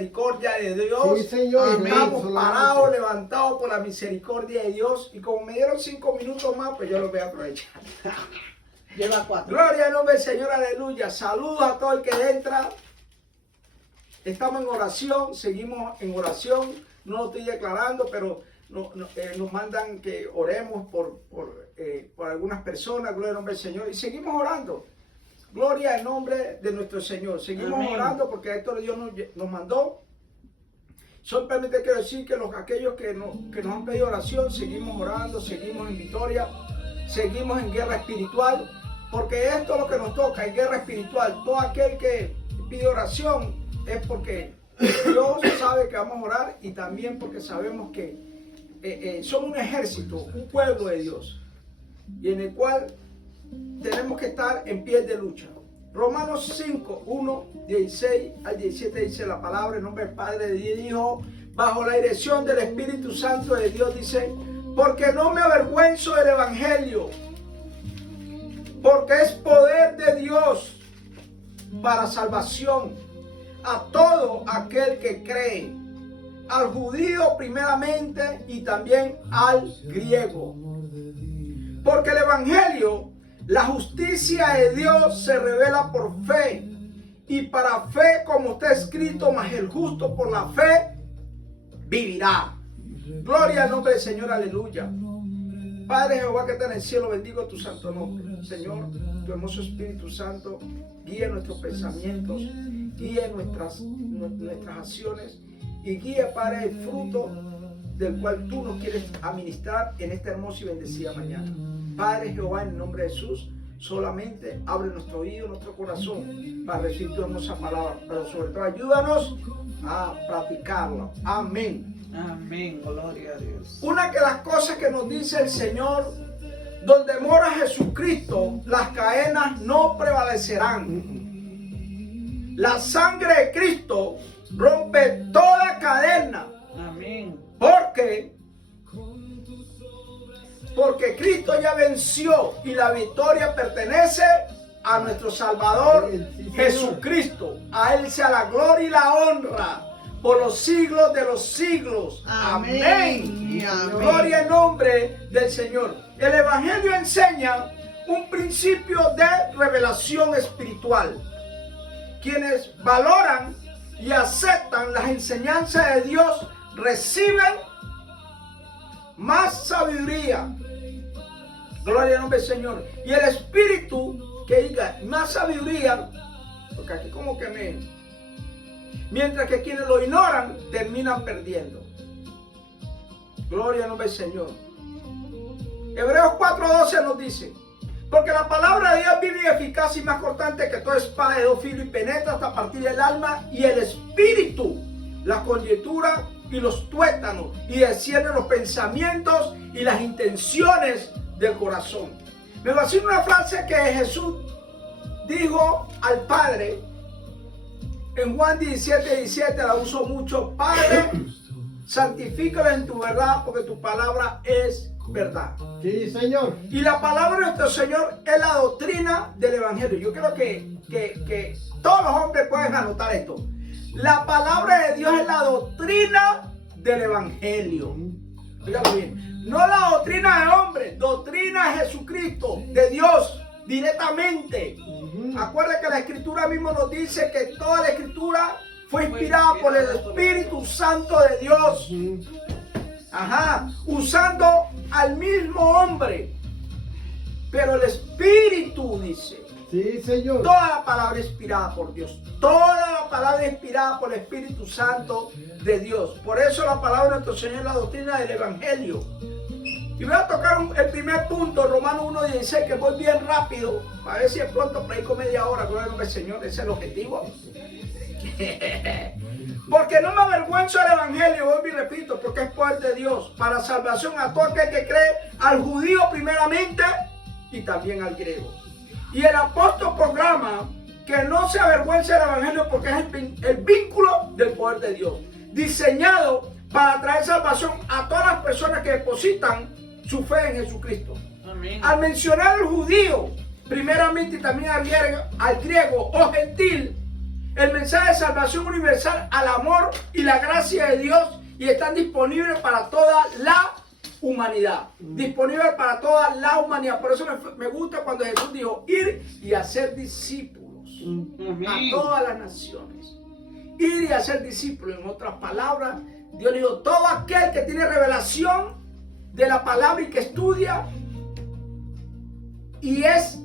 Misericordia de Dios. Sí, Señor. Estamos parados, levantados por la misericordia de Dios. Y como me dieron 5 minutos más, pues yo los voy a aprovechar. Lleva 4. Gloria al nombre del Señor, aleluya. Saludos a todo el que entra. Estamos en oración, seguimos en oración. No lo estoy declarando, pero nos mandan que oremos por algunas personas. Gloria al nombre del Señor. Y seguimos orando. Gloria al nombre de nuestro Señor. Seguimos Amén. orando porque esto Dios nos mandó. Solamente quiero decir que aquellos que nos han pedido oración, seguimos orando, seguimos en victoria, seguimos en guerra espiritual, porque esto es lo que nos toca, en guerra espiritual. Todo aquel que pide oración es porque Dios sabe que vamos a orar y también porque sabemos que somos un ejército, un pueblo de Dios, y en el cual tenemos que estar en pie de lucha. Romanos 5, 1, 16 al 17 dice la palabra en nombre del Padre, de Dios y Hijo, bajo la dirección del Espíritu Santo de Dios, dice: porque no me avergüenzo del Evangelio, porque es poder de Dios para salvación a todo aquel que cree, al judío primeramente y también al griego. Porque el Evangelio, la justicia de Dios se revela por fe, y para fe, como está escrito, mas el justo por la fe vivirá. Gloria al nombre del Señor, aleluya. Padre Jehová que está en el cielo, bendigo tu santo nombre. Señor, tu hermoso Espíritu Santo guíe nuestros pensamientos, guíe nuestras acciones y guíe, Padre, el fruto del cual tú nos quieres administrar en esta hermosa y bendecida mañana. Padre Jehová, en el nombre de Jesús, solamente abre nuestro oído, nuestro corazón para recibir tu hermosa palabra, pero sobre todo ayúdanos a practicarla. Amén. Amén, gloria a Dios. Una de las cosas que nos dice el Señor: donde mora Jesucristo, las cadenas no prevalecerán. La sangre de Cristo rompe toda cadena. Amén. Porque Cristo ya venció y la victoria pertenece a nuestro Salvador Jesucristo. A Él sea la gloria y la honra por los siglos de los siglos. Amén. Amén. Amén. Gloria al nombre del Señor. El Evangelio enseña un principio de revelación espiritual. Quienes valoran y aceptan las enseñanzas de Dios reciben más sabiduría. Gloria al nombre del Señor. Y el Espíritu que diga más sabiduría, porque aquí como que mientras que quienes lo ignoran terminan perdiendo. Gloria al nombre del Señor. Hebreos 4:12 nos dice: porque la palabra de Dios vive y eficaz y más cortante que toda espada de 2 filos y penetra hasta partir del alma y el espíritu, la conjetura y los tuétanos, y discierne los pensamientos y las intenciones del corazón. Me fascina una frase que Jesús dijo al Padre en Juan 17:17, la uso mucho: Padre, santifícalo en tu verdad, porque tu palabra es verdad. Sí, Señor. Y la palabra de nuestro Señor es la doctrina del Evangelio. Yo creo que todos los hombres pueden anotar esto. La palabra de Dios es la doctrina del Evangelio. Dígalo bien. No la doctrina de hombre, doctrina de Jesucristo, de Dios, directamente. Acuérdense que la Escritura mismo nos dice que toda la Escritura fue inspirada por el Espíritu Santo de Dios. Usando al mismo hombre. Pero el Espíritu dice: sí, Señor. toda la palabra inspirada por Dios. Toda la palabra inspirada por el Espíritu Santo de Dios. Por eso la palabra de nuestro Señor es la doctrina del Evangelio. Y voy a tocar el primer punto, Romanos 1:16, que voy bien rápido, para ver si de pronto predico media hora. Gloria al nombre del Señor, ese es el objetivo. Porque no me avergüenzo del Evangelio, vuelvo y repito, porque es poder de Dios para salvación a todo aquel que cree, al judío primeramente y también al griego. Y el apóstol proclama que no se avergüence del Evangelio, porque es el vínculo del poder de Dios, diseñado para traer salvación a todas las personas que depositan su fe en Jesucristo. Amén. Al mencionar al judío primeramente y también al griego o gentil, el mensaje de salvación universal al amor y la gracia de Dios y están disponibles para toda la humanidad. Disponibles para toda la humanidad. Por eso me gusta cuando Jesús dijo ir y hacer discípulos a todas las naciones. Ir y hacer discípulos. En otras palabras, Dios dijo, todo aquel que tiene revelación de la palabra y que estudia y es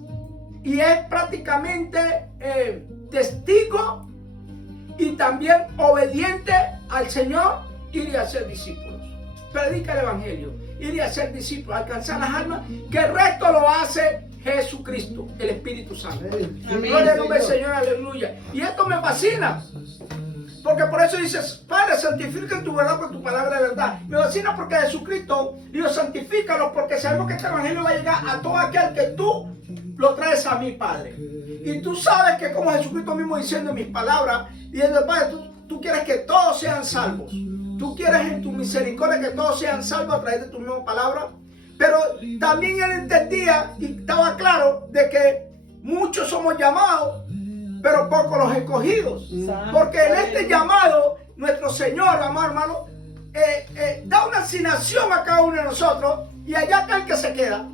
prácticamente testigo y también obediente al Señor, ir y hacer discípulos. Predica el evangelio, ir y hacer discípulos, alcanzar las almas, que el resto lo hace Jesucristo, el Espíritu Santo. Gloria al nombre del Señor, aleluya. Y esto me fascina, porque por eso dices, Padre, santifica tu verdad con tu palabra de verdad. Me fascina porque Jesucristo dijo, santifícalo, porque sabemos que este evangelio va a llegar a todo aquel que tú lo traes a mí, Padre. Y tú sabes que como Jesucristo mismo diciendo mis palabras, diciendo, Padre, tú quieres que todos sean salvos. Tú quieres en tu misericordia que todos sean salvos a través de tu misma palabra. Pero también él entendía y estaba claro de que muchos somos llamados, pero pocos los escogidos. Porque en este llamado, nuestro Señor, amado hermano, da una asignación a cada uno de nosotros. Y allá está el que se queda.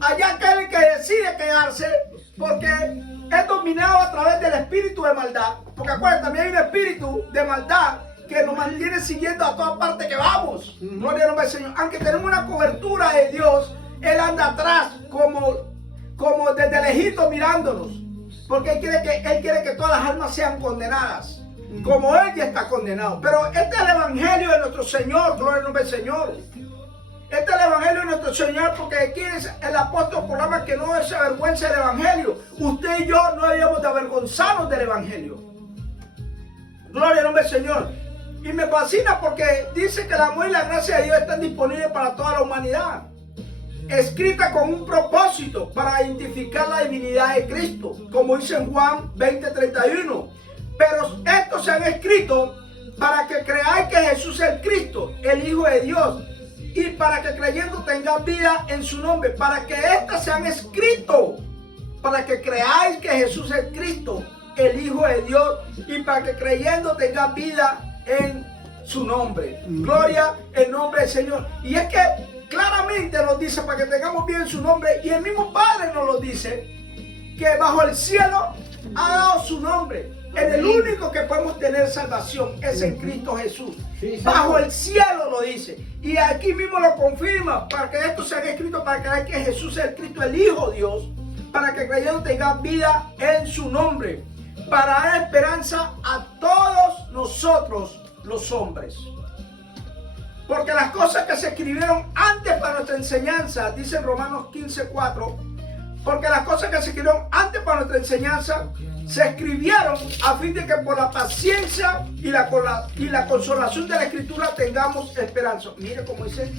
Allá está el que decide quedarse, porque es dominado a través del espíritu de maldad. Porque acuérdense, también hay un espíritu de maldad que nos mantiene siguiendo a todas partes que vamos. Gloria al nombre del Señor. Aunque tenemos una cobertura de Dios, Él anda atrás como desde lejito mirándonos. Porque Él quiere que todas las almas sean condenadas. Como Él ya está condenado. Pero este es el evangelio de nuestro Señor. Gloria al nombre del Señor. Este es el evangelio de nuestro Señor, porque aquí el apóstol proclama que no se avergüenza del evangelio. Usted y yo no debemos de avergonzarnos del evangelio. Gloria al nombre del Señor. Y me fascina porque dice que el amor y la gracia de Dios están disponibles para toda la humanidad. Escrita con un propósito para identificar la divinidad de Cristo, como dice en Juan 20:31. Pero estos se han escrito para que creáis que Jesús es el Cristo, el Hijo de Dios, y para que creyendo tengan vida en su nombre. Para que estas se han escrito, para que creáis que Jesús es el Cristo, el Hijo de Dios, y para que creyendo tengan vida en su nombre. Gloria el nombre del Señor. Y es que claramente nos dice para que tengamos bien su nombre, y el mismo Padre nos lo dice, que bajo el cielo ha dado su nombre. En el único que podemos tener salvación es en Cristo Jesús. Bajo el cielo lo dice. Y aquí mismo lo confirma, para que esto se haya escrito, para que vean que Jesús es el Cristo, el Hijo de Dios, para que creyendo tengan vida en su nombre, para dar esperanza a todos nosotros los hombres. Porque las cosas que se escribieron antes para nuestra enseñanza, dice Romanos 15:4, porque las cosas que se escribieron antes para nuestra enseñanza se escribieron a fin de que por la paciencia y la consolación de la Escritura tengamos esperanza. Mire cómo dice,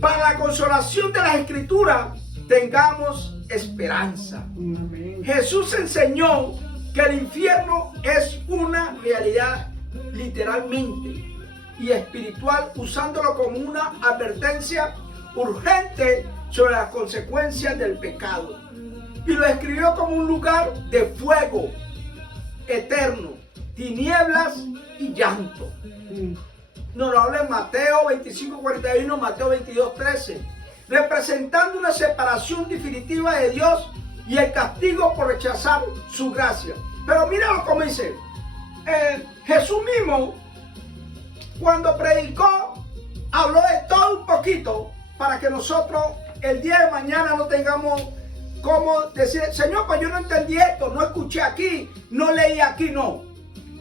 para la consolación de las Escrituras tengamos esperanza. Amén. Jesús enseñó que el infierno es una realidad literalmente y espiritual, usándolo como una advertencia urgente sobre las consecuencias del pecado. Y lo escribió como un lugar de fuego eterno, tinieblas y llanto. Nos lo habla en Mateo 25:41, Mateo 22:13, representando una separación definitiva de Dios y el castigo por rechazar su gracia. Pero míralo como dice, Jesús mismo, cuando predicó, habló de todo un poquito, para que nosotros el día de mañana no tengamos como decir, Señor, pues yo no entendí esto, no escuché aquí, no leí aquí, no.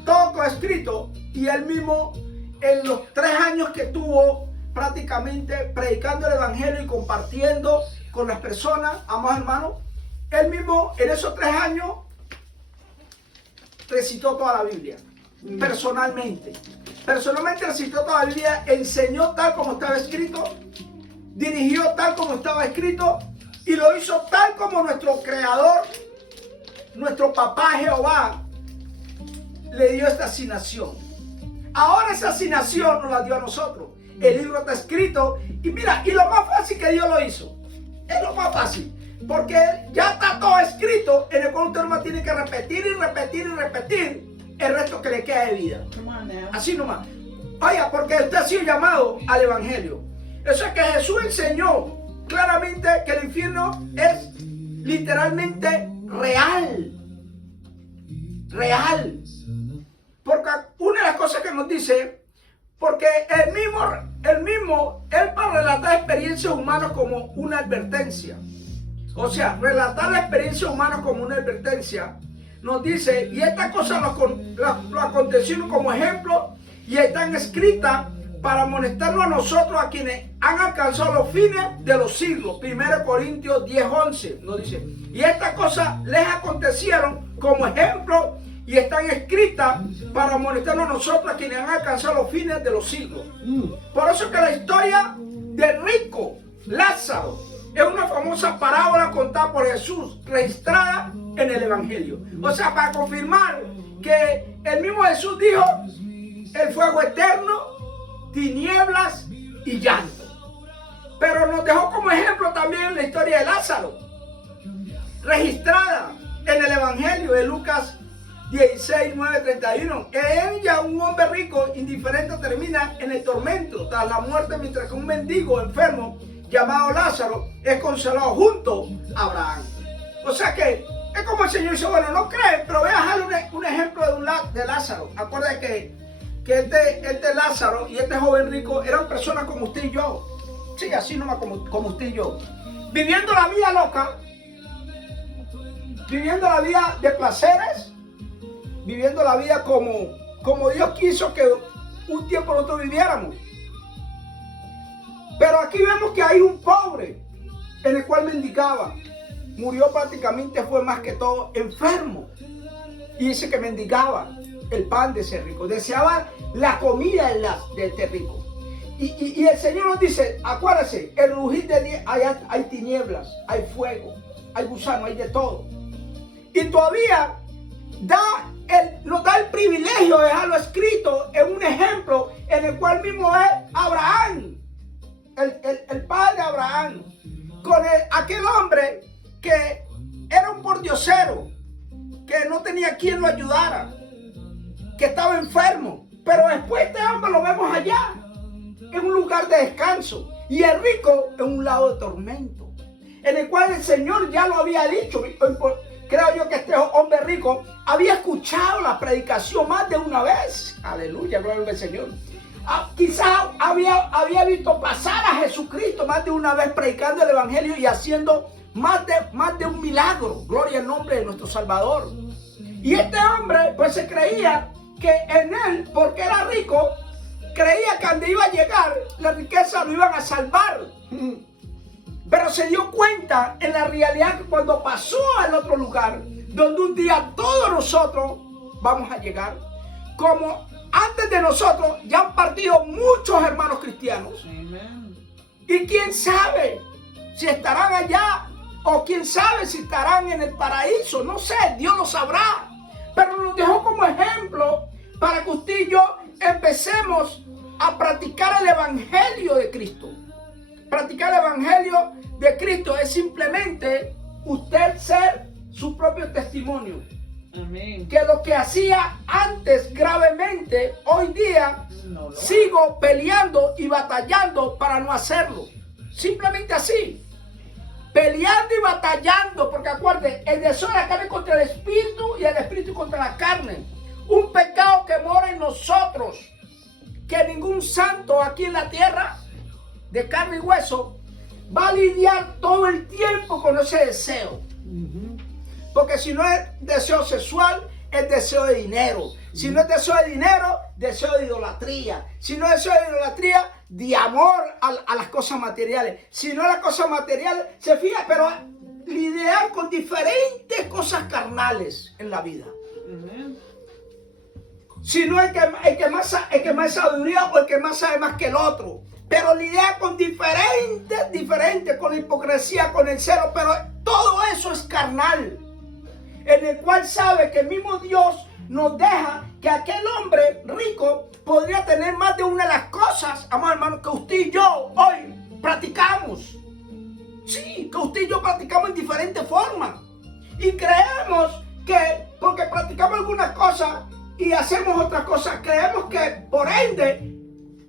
Todo escrito. Y él mismo, en los 3 años que tuvo prácticamente predicando el evangelio y compartiendo con las personas, amados hermanos, él mismo en esos 3 años recitó toda la Biblia, personalmente. Personalmente recitó toda la Biblia, enseñó tal como estaba escrito, dirigió tal como estaba escrito, y lo hizo tal como nuestro Creador, nuestro Papá Jehová, le dio esta asignación. Ahora esa asignación nos la dio a nosotros. El libro está escrito, y mira, y lo más fácil que Dios lo hizo, es lo más fácil. Porque ya está todo escrito, en el cual usted nomás tiene que repetir y repetir y repetir el resto que le queda de vida. Come on now. Así nomás. Vaya, porque usted ha sido llamado al Evangelio. Eso es que Jesús enseñó claramente que el infierno es literalmente real. Real. Porque una de las cosas que nos dice, porque él para relatar experiencias humanas como una advertencia. O sea, relatar la experiencia humana como una advertencia, nos dice, y estas cosas lo acontecieron como ejemplo y están escritas para amonestarnos a nosotros, a quienes han alcanzado los fines de los siglos. 1 Corintios 10:11 nos dice, y estas cosas les acontecieron como ejemplo y están escritas para amonestarnos a nosotros, a quienes han alcanzado los fines de los siglos. Por eso que la historia del rico Lázaro es una famosa parábola contada por Jesús, registrada en el Evangelio. O sea, para confirmar que el mismo Jesús dijo, el fuego eterno, tinieblas y llanto. Pero nos dejó como ejemplo también la historia de Lázaro, registrada en el Evangelio de Lucas 16, 9, 31. Ella, un hombre rico, indiferente, termina en el tormento tras la muerte, mientras que un mendigo enfermo llamado Lázaro es consolado junto a Abraham. O sea que es como el Señor dice, bueno, no creen, pero voy a dejarle un ejemplo de Lázaro. Acuérdense que este Lázaro y este joven rico eran personas como usted y yo. Sí, así nomás como usted y yo. Viviendo la vida loca, viviendo la vida de placeres, viviendo la vida como Dios quiso que un tiempo nosotros viviéramos. Pero aquí vemos que hay un pobre en el cual mendigaba. Murió prácticamente, fue más que todo enfermo. Y dice que mendigaba el pan de ese rico. Deseaba la comida de este rico. Y el Señor nos dice, acuérdense, el rugir de día, hay tinieblas, hay fuego, hay gusano, hay de todo. Y todavía nos da el privilegio de dejarlo escrito en un ejemplo en el cual mismo es Abraham. El padre de Abraham, con aquel hombre que era un pordiosero, que no tenía quien lo ayudara, que estaba enfermo, pero después este hombre lo vemos allá, en un lugar de descanso, y el rico en un lado de tormento, en el cual el Señor ya lo había dicho. Creo yo que este hombre rico había escuchado la predicación más de una vez. Aleluya, gloria al Señor. Quizás había visto pasar a Jesucristo más de una vez predicando el Evangelio y haciendo más de un milagro. Gloria al nombre de nuestro Salvador. Y este hombre pues se creía que en él, porque era rico, creía que donde iba a llegar la riqueza lo iban a salvar. Pero se dio cuenta en la realidad que cuando pasó al otro lugar, donde un día todos nosotros vamos a llegar, como antes de nosotros ya han partido muchos hermanos cristianos. Amen. Y quién sabe si estarán allá o quién sabe si estarán en el paraíso. No sé, Dios lo sabrá. Pero nos dejó como ejemplo para que usted y yo empecemos a practicar el Evangelio de Cristo. Practicar el Evangelio de Cristo es simplemente usted ser su propio testimonio. Amén. Que lo que hacía antes gravemente, hoy día No, sigo peleando y batallando para no hacerlo. Simplemente así. Peleando y batallando, porque acuérdense, el deseo de la carne contra el espíritu y el espíritu contra la carne. Un pecado que mora en nosotros, que ningún santo aquí en la tierra, de carne y hueso, va a lidiar todo el tiempo con ese deseo. Porque si no es deseo sexual, es deseo de dinero. Si no es deseo de dinero, deseo de idolatría. Si no es deseo de idolatría, de amor a las cosas materiales. Si no, las cosas materiales, se fija, pero lidiar con diferentes cosas carnales en la vida. Amén. Si no el que más sabiduría o el que más sabe más que el otro. Pero lidiar con diferentes, con la hipocresía, con el celo, pero todo eso es carnal. En el cual sabe que el mismo Dios nos deja que aquel hombre rico podría tener más de una de las cosas, amados hermanos, que usted y yo hoy practicamos. Sí, que usted y yo practicamos en diferentes formas. Y creemos que porque practicamos alguna cosa y hacemos otra cosa, creemos que por ende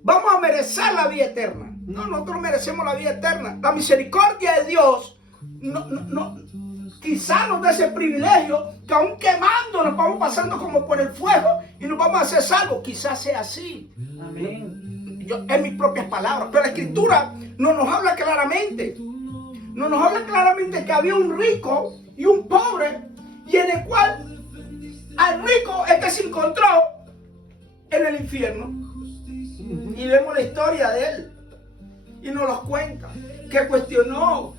vamos a merecer la vida eterna. No, nosotros merecemos la vida eterna. La misericordia de Dios quizá nos da ese privilegio que aún quemando nos vamos pasando como por el fuego y nos vamos a hacer salvos. Quizás sea así. Amén. Yo, en mis propias palabras. Pero la Escritura no nos habla claramente. No nos habla claramente que había un rico y un pobre, y en el cual al rico es que se encontró en el infierno. Y vemos la historia de él. Y nos los cuenta. Que cuestionó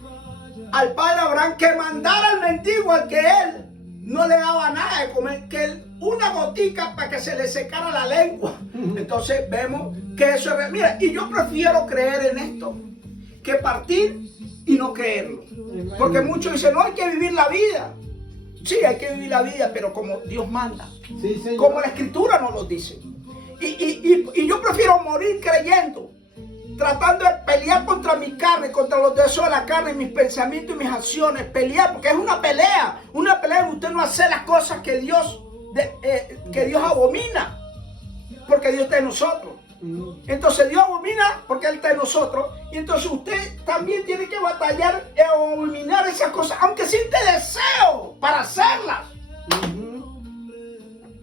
al padre Abraham que mandara al mendigo al que él no le daba nada de comer, que él, una gotica para que se le secara la lengua. Entonces vemos que eso es... Mira, y yo prefiero creer en esto que partir y no creerlo. Porque muchos dicen, no, hay que vivir la vida. Sí, hay que vivir la vida, pero como Dios manda. Sí, señor. Como la Escritura nos lo dice. Y yo prefiero morir creyendo, tratando de pelear contra mi carne, contra los deseos de la carne, mis pensamientos y mis acciones. Pelear, porque es una pelea de usted no hacer las cosas que Dios abomina, porque Dios está en nosotros. Entonces Dios abomina porque Él está en nosotros, y entonces usted también tiene que batallar en abominar esas cosas, aunque siente deseo para hacerlas.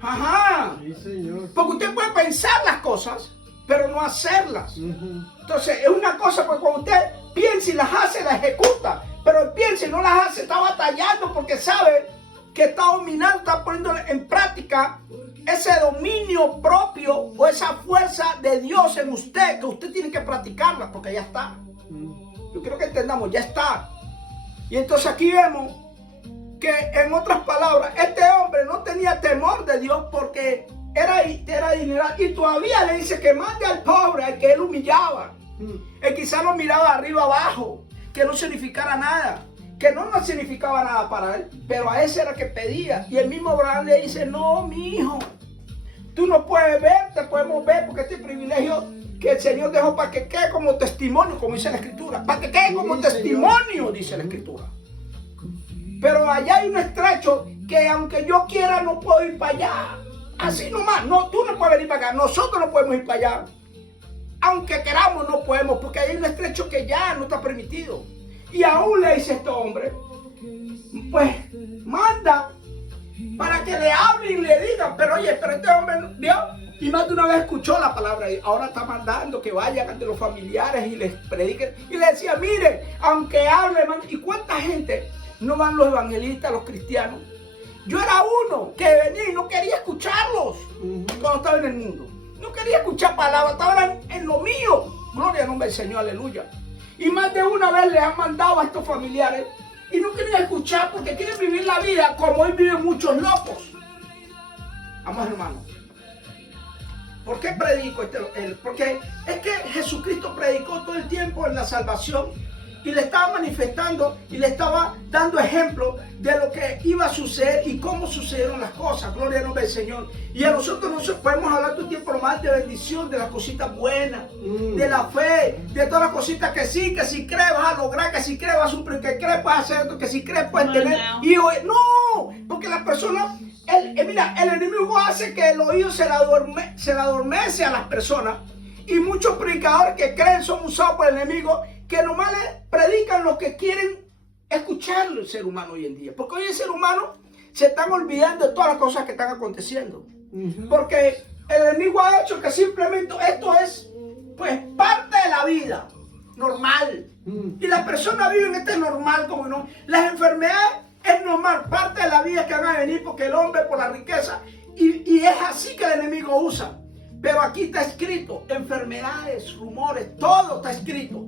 Ajá. Sí, señor. Porque usted puede pensar las cosas, pero no hacerlas. Entonces es una cosa, porque cuando usted piensa y las hace, las ejecuta, pero piensa y no las hace, está batallando porque sabe que está dominando, está poniendo en práctica ese dominio propio o esa fuerza de Dios en usted, que usted tiene que practicarla porque ya está. Yo creo que entendamos, ya está. Y entonces aquí vemos que, en otras palabras, este hombre no tenía temor de Dios porque era dineral, y todavía le dice que mande al pobre, al que él humillaba. Él quizá lo miraba arriba abajo, que no significara nada, que no significaba nada para él, pero a ese era que pedía. Y el mismo Abraham le dice, no, mi hijo, tú no puedes ver, te podemos ver, porque este privilegio que el Señor dejó para que quede como testimonio, como dice la Escritura, para que quede como testimonio, dice la Escritura. Pero allá hay un estrecho que aunque yo quiera no puedo ir para allá. Así nomás, no, tú no puedes venir para acá, nosotros no podemos ir para allá. Aunque queramos no podemos, porque hay un estrecho que ya no está permitido. Y aún le dice este hombre, pues manda para que le hable y le diga, pero oye, pero este hombre vio y más de una vez escuchó la palabra y ahora está mandando que vayan ante los familiares y les prediquen. Y le decía, mire, aunque hable, ¿y cuánta gente no van los evangelistas, los cristianos? Yo era uno que venía y no quería escucharlos cuando estaba en el mundo. No quería escuchar palabras, estaba en lo mío. Gloria al nombre del Señor, aleluya. Y más de una vez les han mandado a estos familiares y no querían escuchar porque quieren vivir la vida como hoy viven muchos locos. Amados hermanos, ¿por qué predico porque es que Jesucristo predicó todo el tiempo en la salvación y le estaba manifestando y le estaba dando ejemplo de lo que iba a suceder y cómo sucedieron las cosas. Gloria al nombre del Señor. Y a nosotros no podemos hablar todo el tiempo más de bendición, de las cositas buenas, de la fe, de todas las cositas que si crees vas a lograr, que si crees vas a cumplir, que crees puedes hacer esto, que si crees puedes tener. Y hoy, no, porque la persona, mira, el enemigo hace que el oído se le adormece a las personas. Y muchos predicadores que creen son usados por el enemigo, que nomás le predican lo que quieren escucharlo el ser humano hoy en día. Porque hoy el ser humano se están olvidando de todas las cosas que están aconteciendo. Porque el enemigo ha hecho que simplemente esto es pues parte de la vida normal. Y la persona vive en este normal como no. Las enfermedades es normal, parte de la vida que van a venir porque el hombre por la riqueza. Y es así que el enemigo usa. Pero aquí está escrito, enfermedades, rumores, todo está escrito.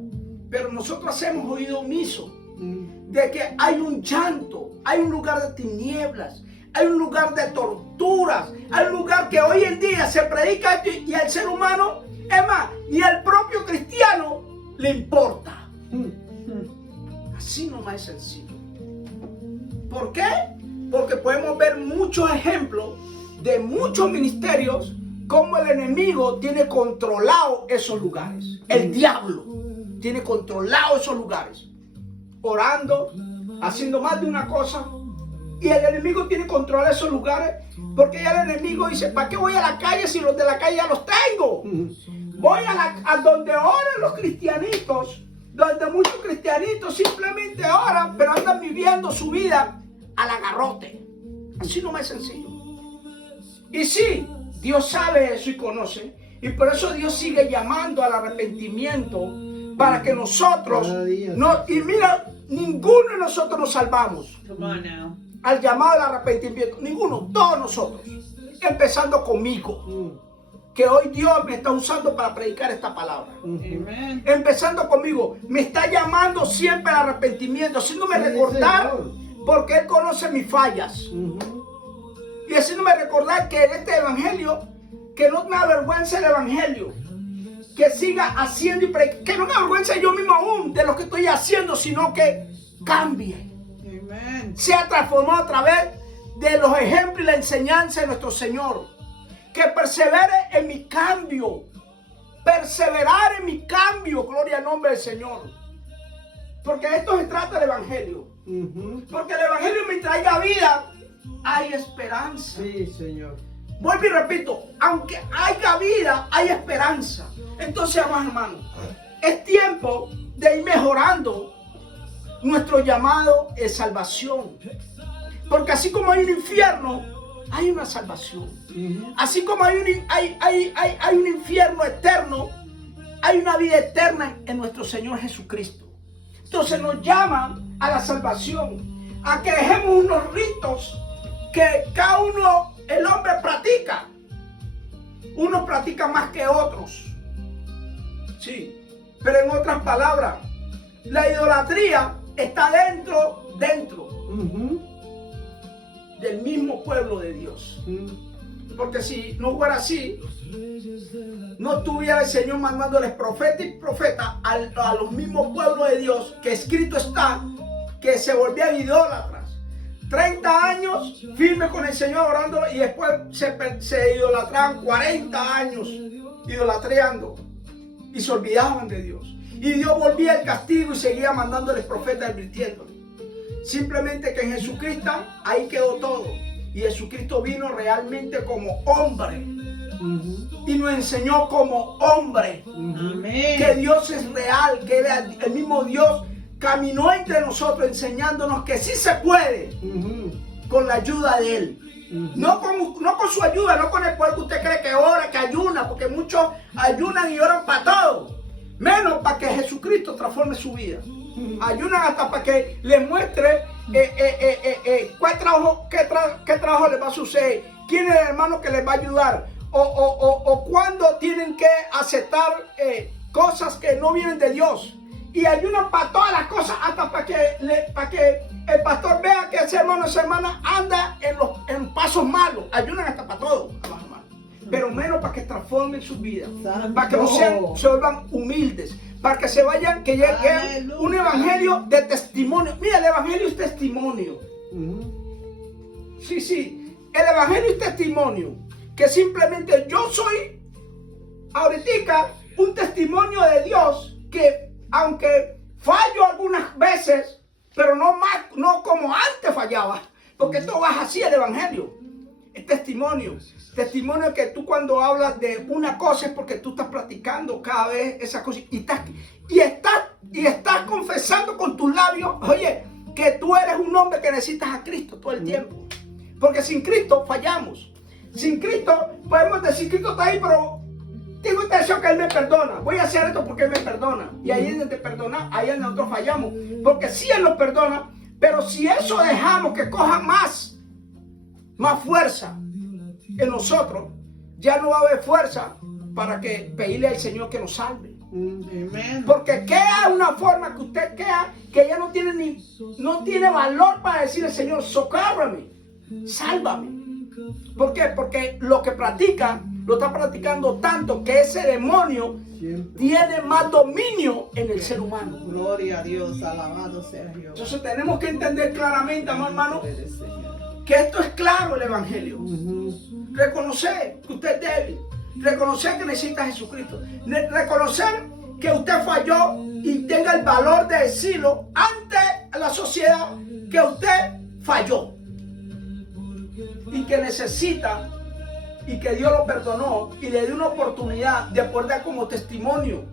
Pero nosotros hacemos oído omiso de que hay un llanto, hay un lugar de tinieblas, hay un lugar de torturas, hay un lugar que hoy en día se predica esto y al ser humano, es más, ni al propio cristiano le importa. Así nomás es sencillo. ¿Por qué? Porque podemos ver muchos ejemplos de muchos ministerios cómo el enemigo tiene controlado esos lugares. El diablo tiene controlado esos lugares. orando, haciendo más de una cosa. Y el enemigo tiene control de esos lugares, porque ya el enemigo dice, ¿para qué voy a la calle si los de la calle ya los tengo? Voy a donde oran los cristianitos, donde muchos cristianitos simplemente oran, pero andan viviendo su vida al agarrote. Así no es sencillo. Y sí, Dios sabe eso y conoce, y por eso Dios sigue llamando al arrepentimiento para que nosotros, y mira, ninguno de nosotros nos salvamos Come on now. al llamado al arrepentimiento, ninguno, todos nosotros, empezando conmigo, que hoy Dios me está usando para predicar esta palabra. Amen. Empezando conmigo, me está llamando siempre al arrepentimiento, haciéndome Sí, recordar, Señor. porque Él conoce mis fallas, y haciéndome recordar que en este evangelio, que no me avergüence el evangelio, que siga haciendo y que no me avergüence yo mismo aún de lo que estoy haciendo, sino que cambie, Amen. sea transformado a través de los ejemplos y la enseñanza de nuestro Señor, que persevere en mi cambio, perseverar en mi cambio, gloria al nombre del Señor, porque de esto se trata el evangelio, porque el evangelio me traiga vida, hay esperanza. Sí, Señor. Vuelvo y repito, aunque haya vida, hay esperanza. Entonces, amados hermanos, es tiempo de ir mejorando nuestro llamado de salvación. Porque así como hay un infierno, hay una salvación. Así como hay un infierno eterno, hay una vida eterna en nuestro Señor Jesucristo. Entonces nos llaman a la salvación, a que dejemos unos ritos que cada uno, el hombre practica. Unos practican más que otros. Sí, pero en otras palabras, la idolatría está dentro del mismo pueblo de Dios. Porque si no fuera así, no estuviera el Señor mandándoles profeta y profeta a los mismos pueblos de Dios, que escrito está que se volvían idólatras. 30 años firmes con el Señor orándolo, y después se idolatraban 40 años idolatrando y se olvidaban de Dios. Y Dios volvía el castigo y seguía mandándoles profetas advirtiéndoles. Simplemente que en Jesucristo ahí quedó todo. Y Jesucristo vino realmente como hombre. Y nos enseñó como hombre Amén. que Dios es real, que el mismo Dios caminó entre nosotros enseñándonos que sí se puede con la ayuda de Él. No con su ayuda, no con el poder que usted cree que ora, que ayuna, porque muchos ayunan y oran para todo, menos para que Jesucristo transforme su vida. Ayunan hasta para que les muestre qué trabajo les va a suceder, quién es el hermano que les va a ayudar, o cuándo tienen que aceptar cosas que no vienen de Dios. Y ayunan para todas las cosas, hasta para que el pastor vea que ese hermano o esa hermana anda en pasos malos. Ayunan hasta para todo, hermanos. Pero menos para que transformen sus vidas, para que no se vuelvan humildes, para que se vayan, que llegue un evangelio de testimonio. Mira, el evangelio es testimonio. Sí, el evangelio es testimonio, que simplemente yo soy ahorita un testimonio de Dios, que aunque fallo algunas veces, pero no como antes fallaba, porque esto va así el evangelio. Es testimonio que tú cuando hablas de una cosa es porque tú estás practicando cada vez esa cosa y estás confesando con tus labios, oye, que tú eres un hombre que necesitas a Cristo todo el tiempo, porque sin Cristo fallamos. Sin Cristo podemos decir, Cristo está ahí, pero tengo intención que Él me perdona, voy a hacer esto porque Él me perdona, y ahí es donde perdona, ahí es donde nosotros fallamos, porque sí Él nos perdona, pero si eso dejamos que coja más fuerza en nosotros, ya no va a haber fuerza para que pedirle al Señor que nos salve. Amen. Porque queda una forma que usted queda que ya no tiene valor para decirle, Señor, socórrame, sálvame. ¿Por qué? Porque lo que practica, lo está practicando tanto que ese demonio tiene más dominio en el ser humano. Gloria a Dios, alabado sea Jehová. Entonces tenemos que entender claramente, hermano, que esto es claro el evangelio. Reconocer que usted es débil, reconocer que necesita a Jesucristo, reconocer que usted falló y tenga el valor de decirlo antes a la sociedad que usted falló y que necesita y que Dios lo perdonó y le dio una oportunidad de poder dar como testimonio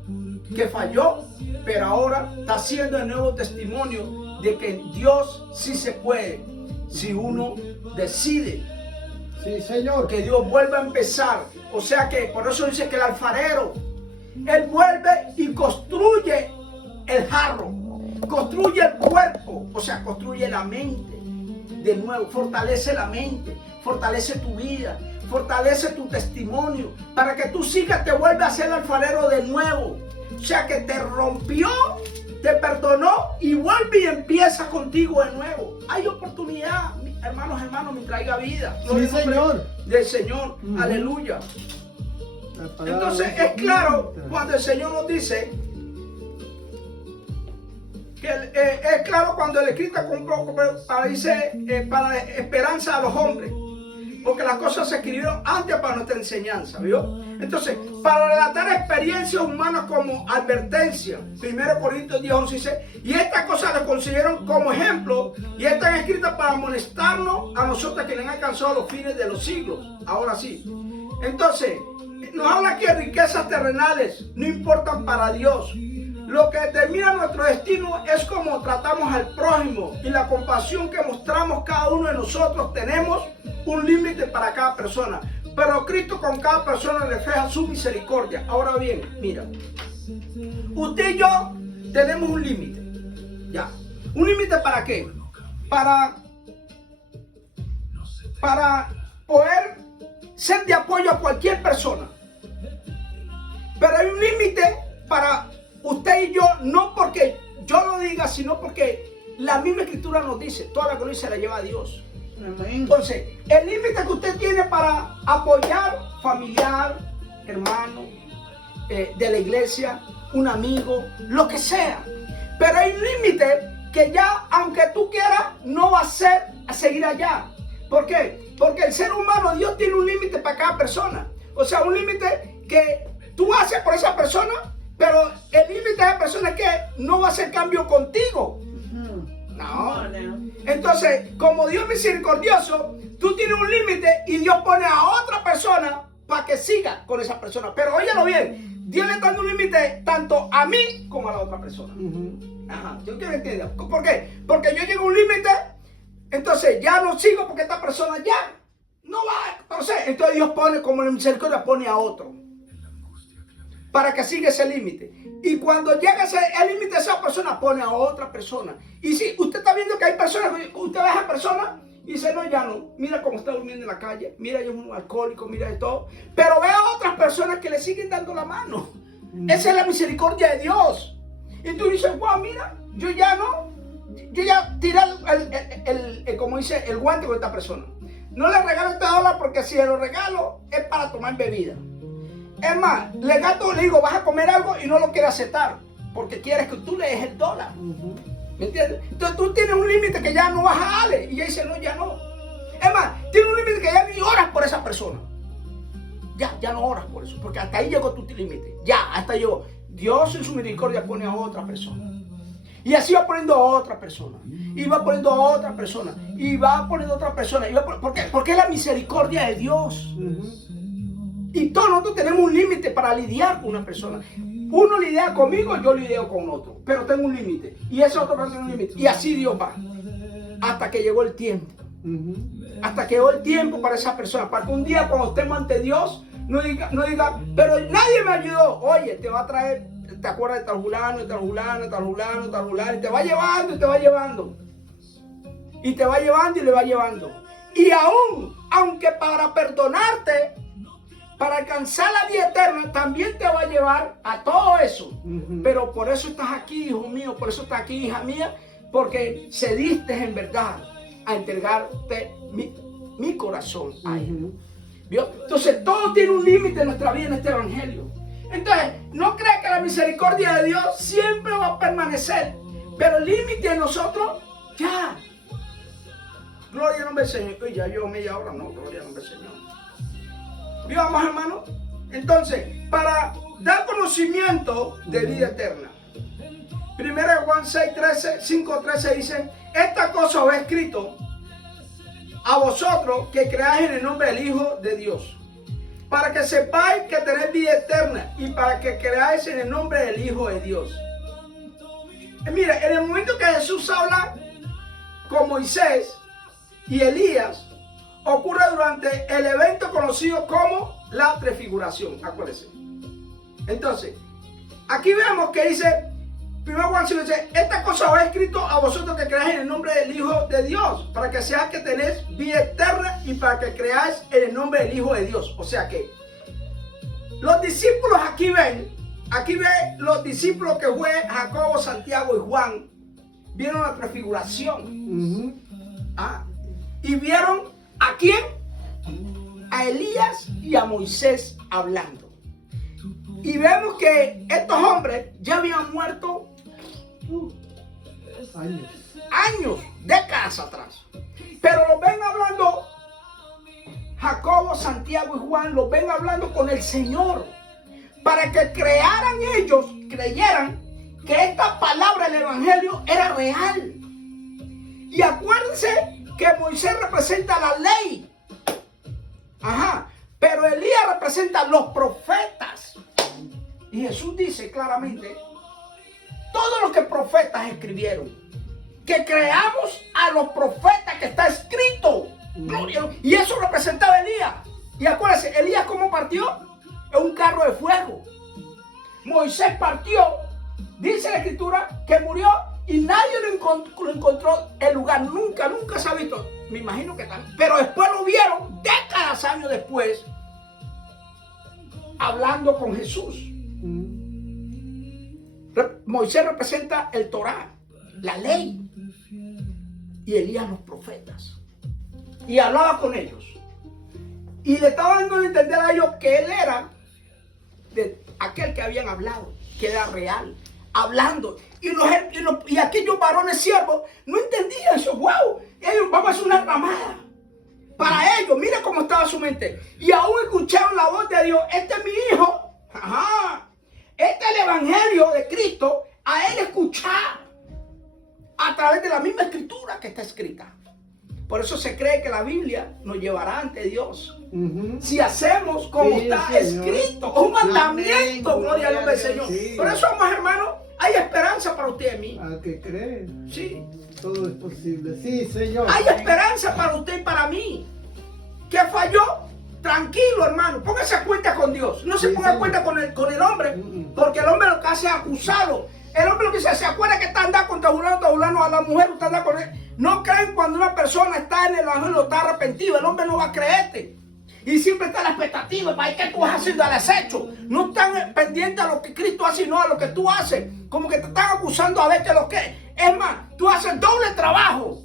que falló, pero ahora está haciendo el nuevo testimonio de que Dios sí se puede si uno decide Sí, Señor. que Dios vuelva a empezar. O sea que por eso dice que el alfarero, él vuelve y construye el jarro, construye el cuerpo, o sea, construye la mente de nuevo, fortalece la mente, fortalece tu vida, fortalece tu testimonio, para que tú sigas, te vuelva a ser el alfarero de nuevo. O sea que te rompió, te perdonó y vuelve y empieza contigo de nuevo. Hay oportunidad, hermanos, mientras haya vida. Sí, Señor. Del Señor, aleluya. Entonces es claro cuando el Señor nos dice que es claro cuando el escrito dice para esperanza a los hombres, porque las cosas se escribieron antes para nuestra enseñanza, ¿vio? Entonces, para relatar experiencias humanas como advertencia, 1 Corintios 10:11 dice, y estas cosas las consideraron como ejemplo y están escritas para amonestarnos a nosotros que le han alcanzado los fines de los siglos. Ahora sí. Entonces, nos habla que riquezas terrenales no importan para Dios. Lo que determina nuestro destino es cómo tratamos al prójimo y la compasión que mostramos cada uno de nosotros. Tenemos un límite para cada persona, pero Cristo con cada persona refleja su misericordia. Ahora bien, mira, usted y yo tenemos un límite, ya. ¿Un límite para qué? Para poder ser de apoyo a cualquier persona. Pero hay un límite para usted y yo, no porque yo lo diga, sino porque la misma escritura nos dice, toda la gloria se la lleva a Dios. Entonces, el límite que usted tiene para apoyar familiar, hermano, de la iglesia, un amigo, lo que sea. Pero hay un límite que ya, aunque tú quieras, no va a seguir allá. ¿Por qué? Porque el ser humano, Dios tiene un límite para cada persona. O sea, un límite que tú haces por esa persona, pero el límite de esa persona es que no va a hacer cambio contigo. No. Entonces, como Dios es misericordioso, tú tienes un límite y Dios pone a otra persona para que siga con esa persona. Pero óyalo bien, Dios le está dando un límite tanto a mí como a la otra persona. Ajá, yo quiero entender. ¿Por qué? Porque yo llego a un límite, entonces ya no sigo porque esta persona ya no va. Entonces Dios pone, como la misericordia, pone a otro para que siga ese límite. Y cuando llega el límite de esa persona, pone a otra persona. Y si usted está viendo que hay personas, usted ve a esa persona y dice, no, ya no. Mira cómo está durmiendo en la calle. Mira, yo es un alcohólico, mira de todo. Pero ve a otras personas que le siguen dando la mano. Esa es la misericordia de Dios. Y tú dices, wow, mira, yo ya no. Yo ya tiré como dice, el guante con esta persona. No le regalo este dólar porque si lo regalo es para tomar bebida. Es más, le digo, vas a comer algo y no lo quiere aceptar porque quieres que tú le des el dólar. ¿Me entiendes? Entonces tú tienes un límite que ya no vas a darle y ella dice, no, ya no. Es más, tienes un límite que ya ni oras por esa persona. Ya no oras por eso, porque hasta ahí llegó tu límite. Ya, hasta llegó. Dios en su misericordia pone a otra persona. Y así va poniendo a otra persona. Y va poniendo a otra persona. Y va poniendo a otra persona. ¿Por qué? Porque es la misericordia de Dios. Y todos nosotros tenemos un límite para lidiar con una persona. Uno lidia conmigo, yo lidio con otro. Pero tengo un límite. Y ese otro tiene un límite. Y así Dios va. Hasta que llegó el tiempo. Hasta que llegó el tiempo para esa persona. Para que un día cuando estemos ante Dios, no diga, pero nadie me ayudó. Oye, te va a traer, te acuerdas de tal fulano, tal fulano, tal fulano, tal fulano. Y te va llevando, y te va llevando. Y te va llevando y le va llevando. Y aún, aunque para perdonarte, para alcanzar la vida eterna, también te va a llevar a todo eso. Pero por eso estás aquí, hijo mío, por eso estás aquí, hija mía, porque cediste en verdad a entregarte mi corazón a Él. ¿Vio? Entonces, todo tiene un límite en nuestra vida en este evangelio. Entonces, no creas que la misericordia de Dios siempre va a permanecer, pero el límite de nosotros, ya. Gloria al nombre del Señor. Uy, ya llevo media hora, no, gloria al nombre del Señor. Vamos, hermano. Entonces, para dar conocimiento de vida eterna, Primera de Juan 5:13 dice, esta cosa os he escrito a vosotros que creáis en el nombre del Hijo de Dios, para que sepáis que tenéis vida eterna y para que creáis en el nombre del Hijo de Dios. Mira, en el momento que Jesús habla con Moisés y Elías, ocurre durante el evento conocido como la prefiguración, acuérdense. Entonces, aquí vemos que dice, 1 Juan 5 dice, esta cosa os he escrito a vosotros que creáis en el nombre del Hijo de Dios, para que seáis que tenéis vida eterna y para que creáis en el nombre del Hijo de Dios. O sea que los discípulos aquí ven los discípulos que fue Jacobo, Santiago y Juan, vieron la prefiguración. Y vieron ¿a quién? A Elías y a Moisés hablando. Y vemos que estos hombres ya habían muerto años, décadas atrás. Pero los ven hablando, Jacobo, Santiago y Juan, los ven hablando con el Señor, para que creyeran que esta palabra del Evangelio era real. Y acuérdense que Moisés representa la ley. Pero Elías representa los profetas. Y Jesús dice claramente, todo lo que profetas escribieron, que creamos a los profetas que está escrito. Gloria. Y eso representaba a Elías. Y acuérdense, Elías ¿cómo partió? En un carro de fuego. Moisés partió, dice la escritura, que murió y nadie lo encontró el lugar. Nunca se ha visto. Me imagino que también. Pero después lo vieron, décadas años después, hablando con Jesús. Moisés representa el Torá, la ley, y Elías los profetas. Y hablaba con ellos. Y le estaba dando a entender a ellos que él era de aquel que habían hablado, que era real, hablando. Y aquellos varones siervos no entendían eso. ¡Wow! Ellos, vamos a hacer una ramada. Para ellos, mira cómo estaba su mente. Y aún escucharon la voz de Dios. Este es mi hijo. Este es el evangelio de Cristo. A él escuchar a través de la misma escritura que está escrita. Por eso se cree que la Biblia nos llevará ante Dios. Si hacemos como está escrito. Un mandamiento. Amén. Gloria al nombre del Señor. Sí. Por eso, amados hermanos, hay esperanza para usted y mí. Al que cree, Sí. todo es posible. Sí, Señor. Hay esperanza para usted y para mí. ¿Qué falló? Tranquilo, hermano. Póngase a cuenta con Dios. No se Sí, ponga a señor. cuenta con el hombre. Porque el hombre lo que hace es acusarlo. El hombre lo que se acuerda que está andando con tabulano a la mujer, usted anda con él. No creen cuando una persona está en el evangelio, está arrepentido. El hombre no va a creerte. Y siempre está la expectativa. ¿Para qué tú vas haciendo al acecho? No están pendientes a lo que Cristo hace, sino a lo que tú haces. Como que te están acusando a ver que lo que. Es más, tú haces doble trabajo.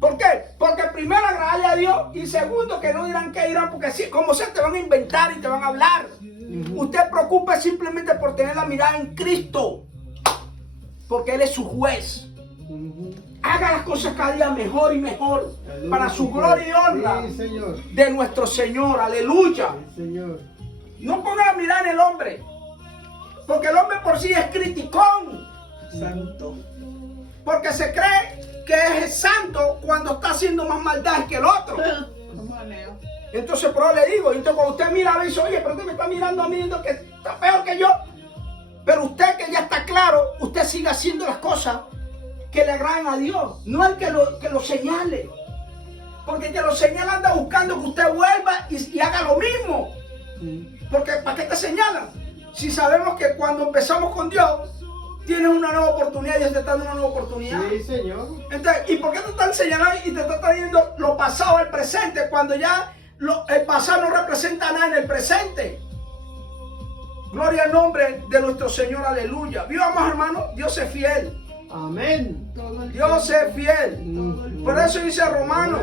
¿Por qué? Porque primero agradarle a Dios y segundo que no dirán qué dirán, porque si, como sea te van a inventar y te van a hablar. Usted preocupe simplemente por tener la mirada en Cristo, porque Él es su juez. Haga las cosas cada día mejor y mejor, para su gloria y honra Sí, Señor. de nuestro Señor. Aleluya. Sí, Señor. No ponga la mirada en el hombre, porque el hombre por sí es criticón. Santo. Porque se cree que es santo cuando está haciendo más maldad que el otro. Come on now. Entonces, pero le digo, entonces cuando usted mira, dice, oye, pero usted me está mirando a mí, diciendo que está peor que yo. Pero usted que ya está claro, usted sigue haciendo las cosas que le agradan a Dios. No el que lo señale. Porque el que lo señala anda buscando que usted vuelva y haga lo mismo. Porque ¿para qué te señalan? Si sabemos que cuando empezamos con Dios, tienes una nueva oportunidad, Dios te está dando una nueva oportunidad. Sí, Señor. Entonces, ¿y por qué te están señalando y te está trayendo lo pasado al presente cuando ya el pasado no representa nada en el presente? Gloria al nombre de nuestro Señor, aleluya. Vivamos, hermano, Dios es fiel. Amén. Dios es fiel. Por eso dice Romanos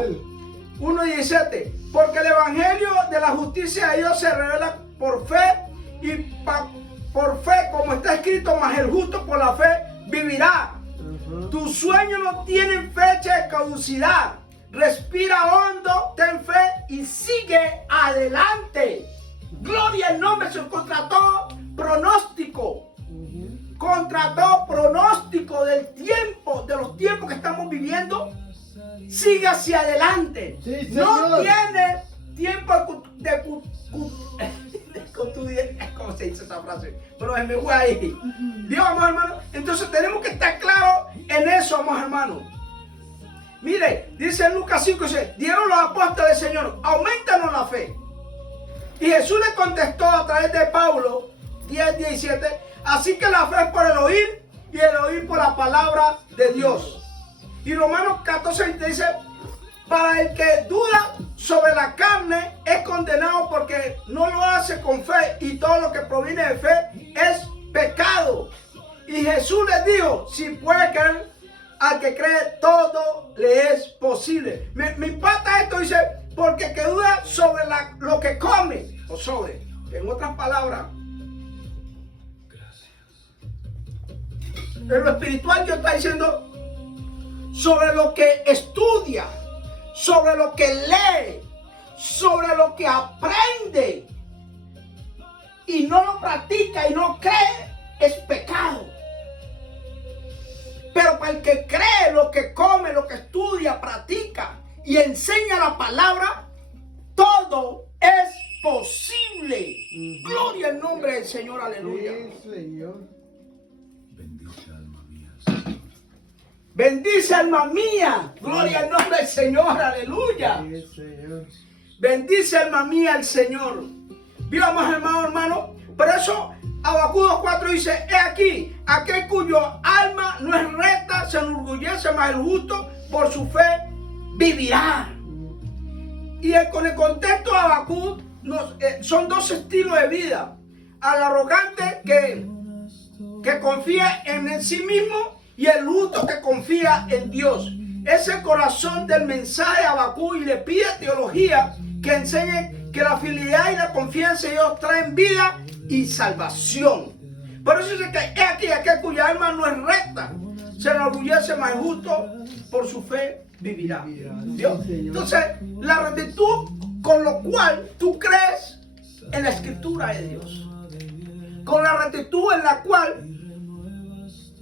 1:17, porque el evangelio de la justicia de Dios se revela por fe y por fe, como está escrito, mas el justo por la fe vivirá. Tus sueños no tienen fecha de caducidad. Respira hondo, ten fe y sigue adelante. Gloria al nombre, se contra todo pronóstico. contra todo pronóstico del tiempo, de los tiempos que estamos viviendo, sigue hacia adelante. Sí, No señor. tiene tiempo ¿cómo se dice esa frase? Pero se me fue ahí. Dios, amados hermanos. Entonces tenemos que estar claros en eso, amados hermanos. Mire, dice en Lucas 5, dice, dieron los apóstoles del Señor, aumentanos la fe. Y Jesús le contestó a través de Pablo 10:17, así que la fe es por el oír y el oír por la palabra de Dios. Y Romanos 14 dice, para el que duda sobre la carne es condenado porque no lo hace con fe y todo lo que proviene de fe es pecado. Y Jesús les dijo, si puede creer, al que cree todo le es posible. Me impacta esto, dice, porque el que duda sobre lo que come, o sobre, en otras palabras, en lo espiritual Dios está diciendo, sobre lo que estudia, sobre lo que lee, sobre lo que aprende y no lo practica y no cree, es pecado. Pero para el que cree, lo que come, lo que estudia, practica y enseña la palabra, todo es posible. Gloria al nombre del Señor, aleluya. Sí, Señor. Bendice alma mía. Bendice alma mía, gloria al nombre del Señor, aleluya. Sí, Señor. Bendice alma mía al Señor. Vivamos, hermano. Por eso Habacuc 2:4 dice, he aquí, aquel cuyo alma no es recta, se enorgullece, mas el justo por su fe vivirá. Y con el contexto de Habacuc son dos estilos de vida. Al arrogante que confía en sí mismo y el justo que confía en Dios. Es el corazón del mensaje de Habacuc y le pide teología que enseñe que la fidelidad y la confianza en Dios traen vida y salvación. Por eso dice que es aquí aquel cuya alma no es recta, se enorgullece, mas justo por su fe vivirá. ¿Dios? Entonces, la rectitud con lo cual tú crees en la escritura de Dios, con la rectitud en la cual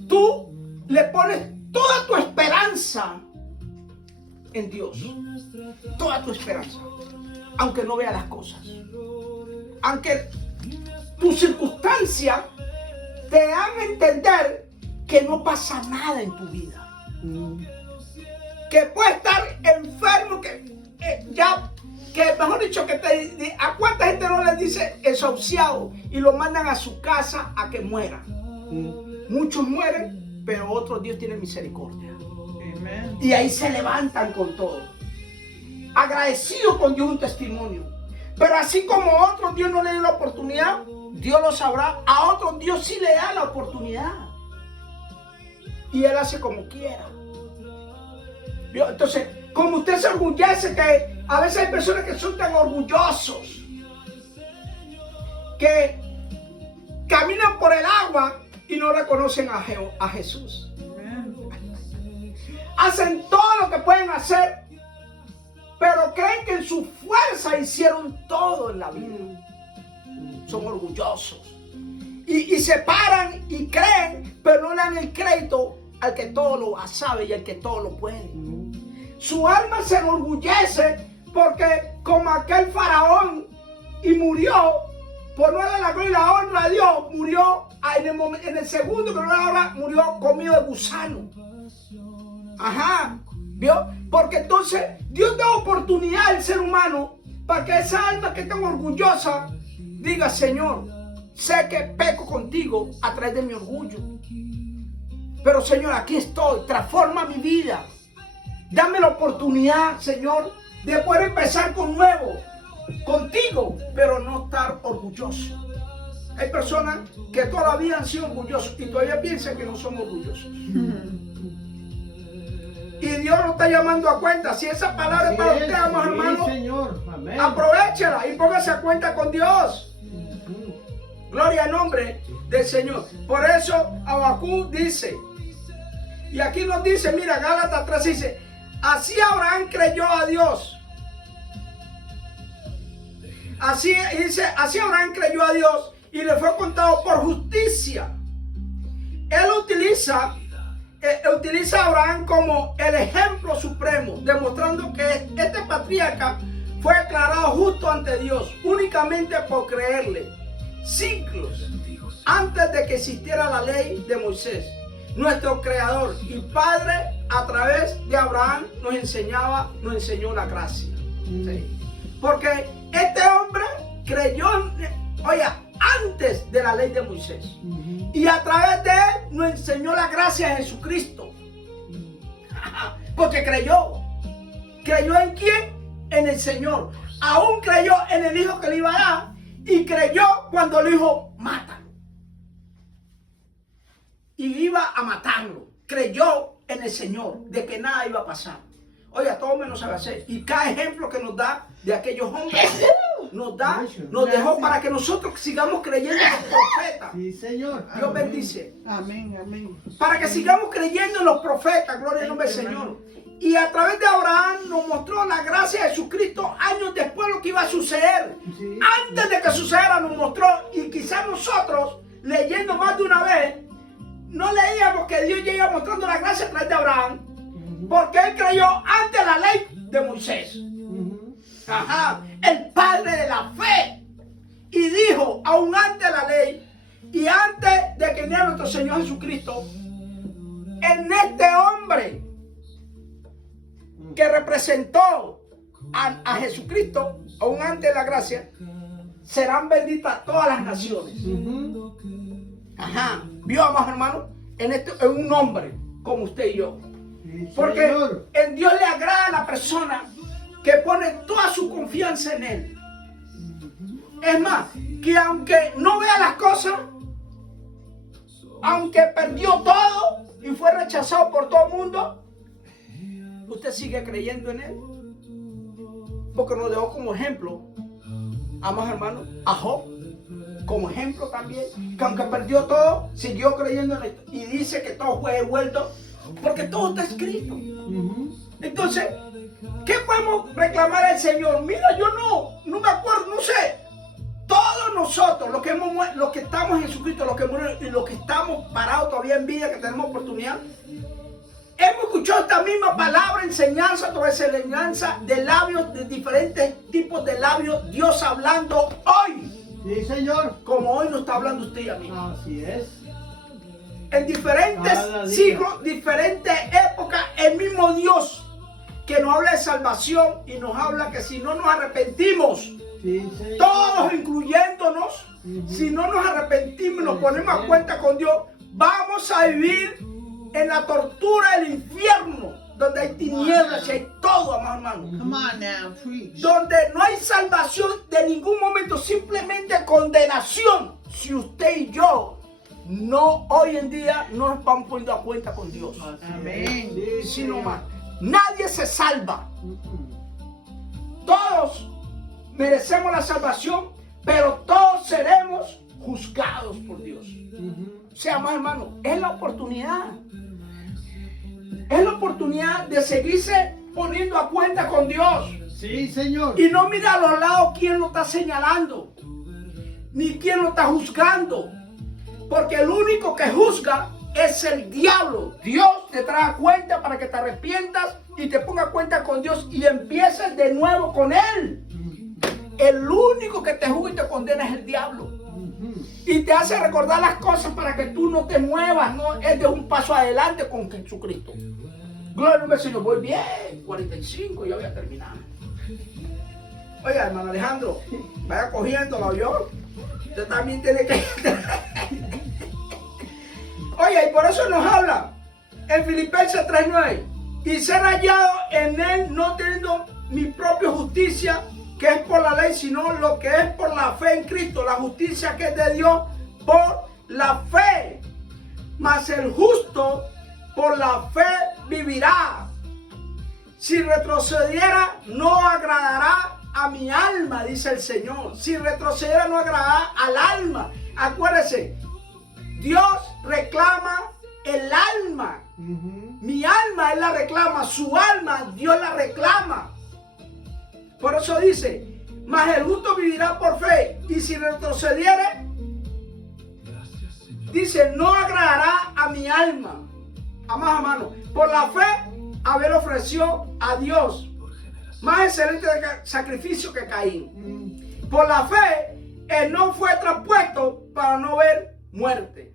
tú le pones toda tu esperanza en Dios, toda tu esperanza, aunque no veas las cosas, aunque tus circunstancias te hagan entender que no pasa nada en tu vida, que puedes estar enfermo, que mejor dicho, a cuánta gente no les dice desahuciado y lo mandan a su casa a que muera. Muchos mueren, pero otros Dios tiene misericordia. Amen. Y ahí se levantan con todo, agradecidos con Dios, un testimonio. Pero así como a otros Dios no le dio la oportunidad, Dios lo sabrá, a otros Dios sí le da la oportunidad. Y Él hace como quiera. Entonces, como usted se orgullece, que a veces hay personas que son tan orgullosos, que caminan por el agua y no reconocen a Jesús. Amen. Hacen todo lo que pueden hacer, pero creen que en su fuerza hicieron todo en la vida. Son orgullosos. Y se paran y creen, pero no le dan el crédito al que todo lo sabe y al que todo lo puede. Su alma se enorgullece porque como aquel faraón y murió, por no darle la gloria y la honra a Dios, murió en el segundo que no era ahora, murió comido de gusano. Ajá, ¿vio? Porque entonces Dios da oportunidad al ser humano para que esa alma que es tan orgullosa diga, Señor, sé que peco contigo a través de mi orgullo, pero Señor, aquí estoy, transforma mi vida. Dame la oportunidad, Señor, de poder empezar con nuevo, contigo, pero no estar orgulloso. Hay personas que toda la vida han sido orgullosos y todavía piensan que no son orgullosos. Y Dios lo está llamando a cuenta. Si esa palabra es para usted, amados hermanos, Señor. Amén. aprovéchela y póngase a cuenta con Dios. Gloria al nombre del Señor. Por eso Habacuc dice, y aquí nos dice, mira, Gálatas 3 dice, así Abraham creyó a Dios. Así dice, así Abraham creyó a Dios y le fue contado por justicia. él utiliza a Abraham como el ejemplo supremo, demostrando que este patriarca fue declarado justo ante Dios únicamente por creerle, siglos antes de que existiera la ley de Moisés. Nuestro creador y padre a través de Abraham nos enseñó la gracia. ¿Sí? Porque este hombre creyó, antes de la ley de Moisés. Y a través de él nos enseñó la gracia de Jesucristo. Porque creyó. ¿Creyó en quién? En el Señor. Aún creyó en el Hijo que le iba a dar. Y creyó cuando el Hijo mátalo. Y iba a matarlo. Creyó en el Señor de que nada iba a pasar. Oiga, todo menos sabe hacer. Y cada ejemplo que nos da de aquellos hombres nos dejó para que nosotros sigamos creyendo en los profetas. Sí, Señor. Dios bendice. Amén, amén. Para que sigamos creyendo en los profetas. Gloria al nombre del Señor. Y a través de Abraham nos mostró la gracia de Jesucristo años después lo que iba a suceder. Sí. Antes de que sucediera nos mostró. Y quizás nosotros, leyendo más de una vez, no leíamos que Dios llega mostrando la gracia a través de Abraham. Porque él creyó antes la ley de Moisés. Ajá, el padre de la fe. Y dijo, aún antes de la ley y antes de que viniera nuestro Señor Jesucristo, en este hombre que representó a Jesucristo, aún antes de la gracia, serán benditas todas las naciones. Ajá, vio, amados hermanos, en un hombre como usted y yo. Sí, Porque Señor. en Dios le agrada a la persona que pone toda su confianza en Él. Es más, que aunque no vea las cosas, aunque perdió todo y fue rechazado por todo el mundo, usted sigue creyendo en Él. Porque nos dejó como ejemplo, amados hermanos, a Job, como ejemplo también, que aunque perdió todo, siguió creyendo en Él. Y dice que todo fue devuelto, porque todo está escrito. Entonces, ¿qué podemos reclamar al Señor? Mira, yo no me acuerdo, no sé. Todos nosotros, los que estamos en Jesucristo, los que murieron y los que estamos parados todavía en vida, que tenemos oportunidad, hemos escuchado esta misma palabra, enseñanza, toda esa enseñanza de labios, de diferentes tipos de labios, Dios hablando hoy. Sí, Señor. Como hoy nos está hablando usted y a mí. Así es. En diferentes Cada día. siglos, diferentes épocas, el mismo Dios que nos habla de salvación y nos habla que si no nos arrepentimos, Sí, Señor. todos incluyéndonos, si no nos arrepentimos y nos ponemos a cuenta con Dios, vamos a vivir en la tortura del infierno, donde hay tinieblas y hay todo, amados hermanos. Come on now, preach. Donde no hay salvación de ningún momento, simplemente condenación. Si usted y yo no hoy en día no nos vamos poniendo a cuenta con Dios. Amén. Sí, Sino Señor. más. Nadie se salva. Todos merecemos la salvación, pero todos seremos juzgados por Dios. O sea, más hermano, es la oportunidad. Es la oportunidad de seguirse poniendo a cuenta con Dios. Sí, Señor. Y no mira a los lados quién lo está señalando, ni quién lo está juzgando. Porque el único que juzga es el diablo. Dios te trae a cuenta para que te arrepientas y te ponga a cuenta con Dios y empieces de nuevo con Él. El único que te juzga y te condena es el diablo. Y te hace recordar las cosas para que tú no te muevas. No es de un paso adelante con Jesucristo. Gloria al Señor. Voy bien, 45, ya voy a terminar. Oiga, hermano Alejandro, vaya cogiéndolo, ¿yo? Usted también tiene que... Oye, y por eso nos habla en Filipenses 3:9. Y ser hallado en Él no teniendo mi propia justicia, que es por la ley, sino lo que es por la fe en Cristo. La justicia que es de Dios por la fe. Mas el justo por la fe vivirá. Si retrocediera, no agradará a mi alma, dice el Señor. Si retrocediera, no agradará al alma. Acuérdese, Dios reclama el alma. Mi alma Él la reclama, su alma Dios la reclama. Por eso dice, mas el justo vivirá por fe. Y si retrocediere, dice, no agradará a a mi alma. Amados hermanos, por la fe, Abel ofreció a Dios más excelente sacrificio que Caín. Por la fe, él no fue traspuesto para no ver muerte.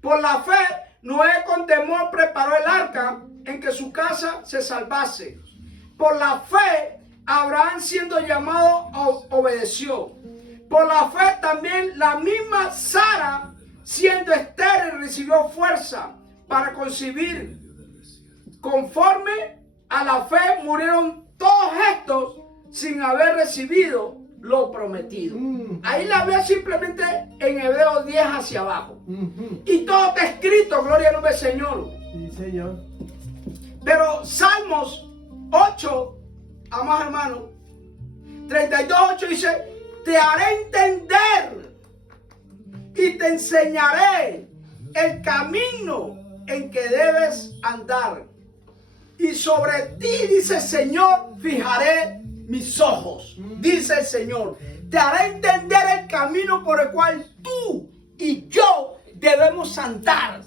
Por la fe, Noé con temor preparó el arca en que su casa se salvase. Por la fe, Abraham siendo llamado obedeció. Por la fe también la misma Sara siendo estéril recibió fuerza para concebir. Conforme a la fe murieron todos estos sin haber recibido lo prometido. Ahí la veo simplemente en Hebreos 10 hacia abajo. Y todo está escrito, gloria al nombre del Señor. Sí, Señor. Pero Salmos 8, amados hermanos, 32:8 dice: te haré entender y te enseñaré el camino en que debes andar. Y sobre ti, dice el Señor, fijaré mis ojos. Dice el Señor, te haré entender el camino por el cual tú y yo debemos andar.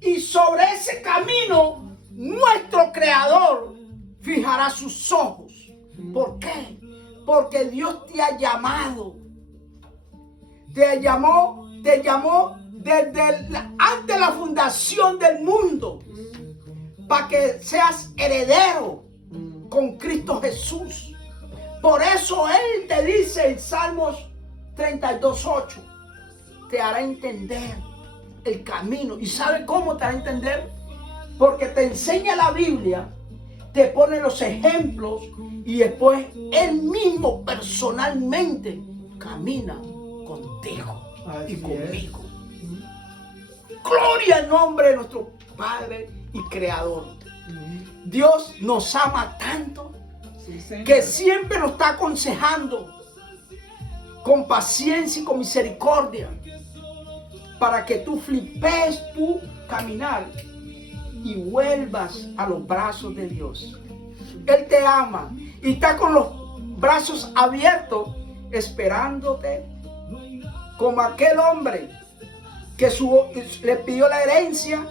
Y sobre ese camino, nuestro Creador fijará sus ojos. ¿Por qué? Porque Dios te ha llamado. Te llamó desde antes de la fundación del mundo, para que seas heredero con Cristo Jesús. Por eso Él te dice en Salmos 32:8, te hará entender el camino. ¿Y sabe cómo te hará entender? Porque te enseña la Biblia, te pone los ejemplos y después Él mismo personalmente camina contigo y conmigo. Gloria al nombre de nuestro Padre y Creador. Dios nos ama tanto que siempre nos está aconsejando con paciencia y con misericordia para que tú flipes tu caminar y vuelvas a los brazos de Dios. Él te ama y está con los brazos abiertos esperándote, como aquel hombre que le pidió la herencia,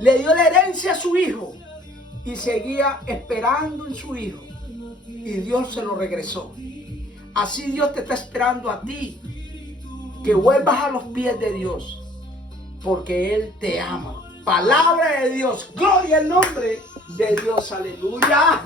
le dio la herencia a su hijo y seguía esperando en su hijo y Dios se lo regresó. Así Dios te está esperando a ti, que vuelvas a los pies de Dios, porque Él te ama. Palabra de Dios, gloria al nombre de Dios, aleluya.